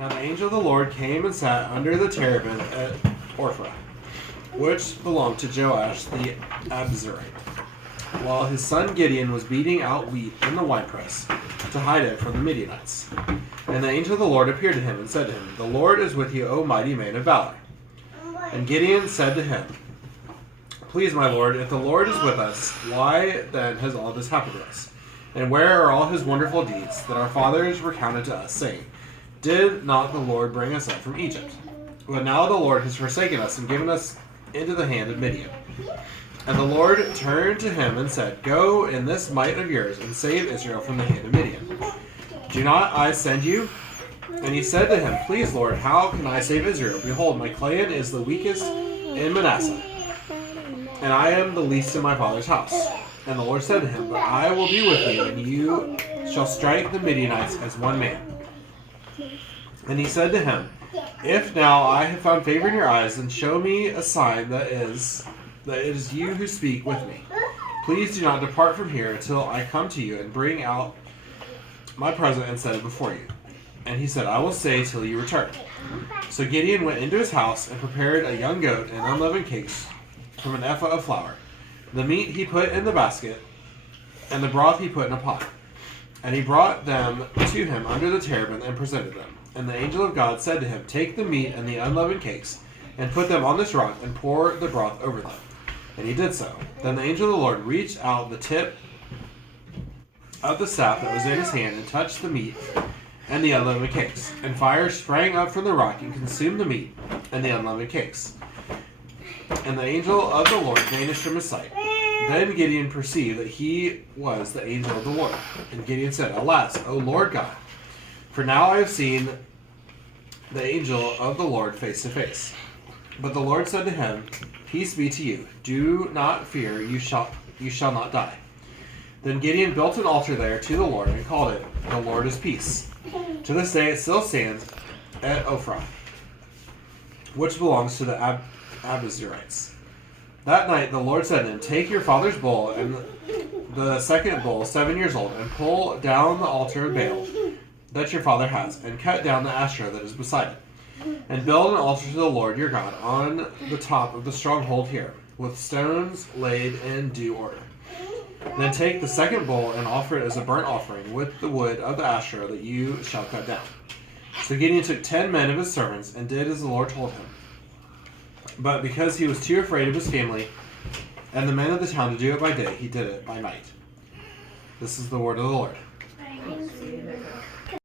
Now the angel of the Lord came and sat under the terebinth at Ophrah, which belonged to Joash the Abzerite, while his son Gideon was beating out wheat in the winepress to hide it from the Midianites. And the angel of the Lord appeared to him and said to him, "The Lord is with you, O mighty man of valor." And Gideon said to him, "Please, my Lord, if the Lord is with us, why then has all this happened to us? And where are all his wonderful deeds that our fathers recounted to us, saying, 'Did not the Lord bring us up from Egypt?' But now the Lord has forsaken us and given us into the hand of Midian." And the Lord turned to him and said, "Go in this might of yours and save Israel from the hand of Midian. Do not I send you?" And he said to him, "Please, Lord, how can I save Israel? Behold, my clan is the weakest in Manasseh, and I am the least in my father's house." And the Lord said to him, "But I will be with you, and you shall strike the Midianites as one man." And he said to him, "If now I have found favor in your eyes, then show me a sign that it is you who speak with me. Please do not depart from here until I come to you and bring out my present and set it before you." And he said, "I will stay till you return." So Gideon went into his house and prepared a young goat and unleavened cakes from an ephah of flour. The meat he put in the basket, and the broth he put in a pot. And he brought them to him under the terebinth and presented them. And the angel of God said to him, "Take the meat and the unleavened cakes, and put them on this rock, and pour the broth over them." And he did so. Then the angel of the Lord reached out the tip of the staff that was in his hand, and touched the meat and the unleavened cakes. And fire sprang up from the rock, and consumed the meat and the unleavened cakes. And the angel of the Lord vanished from his sight. Then Gideon perceived that he was the angel of the Lord. And Gideon said, "Alas, O Lord God, for now I have seen the angel of the Lord face to face." But the Lord said to him, "Peace be to you. Do not fear, you shall not die." Then Gideon built an altar there to the Lord, and called it, "The Lord is Peace." To this day it still stands at Ophrah, which belongs to the Abzerites. That night the Lord said to him, "Take your father's bull and the second bull, 7 years old, and pull down the altar of Baal that your father has, and cut down the Asherah that is beside it. And build an altar to the Lord your God on the top of the stronghold here, with stones laid in due order. Then take the second bull and offer it as a burnt offering with the wood of the Asherah that you shall cut down." So Gideon took 10 men of his servants and did as the Lord told him. But because he was too afraid of his family and the men of the town to do it by day, he did it by night. This is the word of the Lord. Thanks be to God.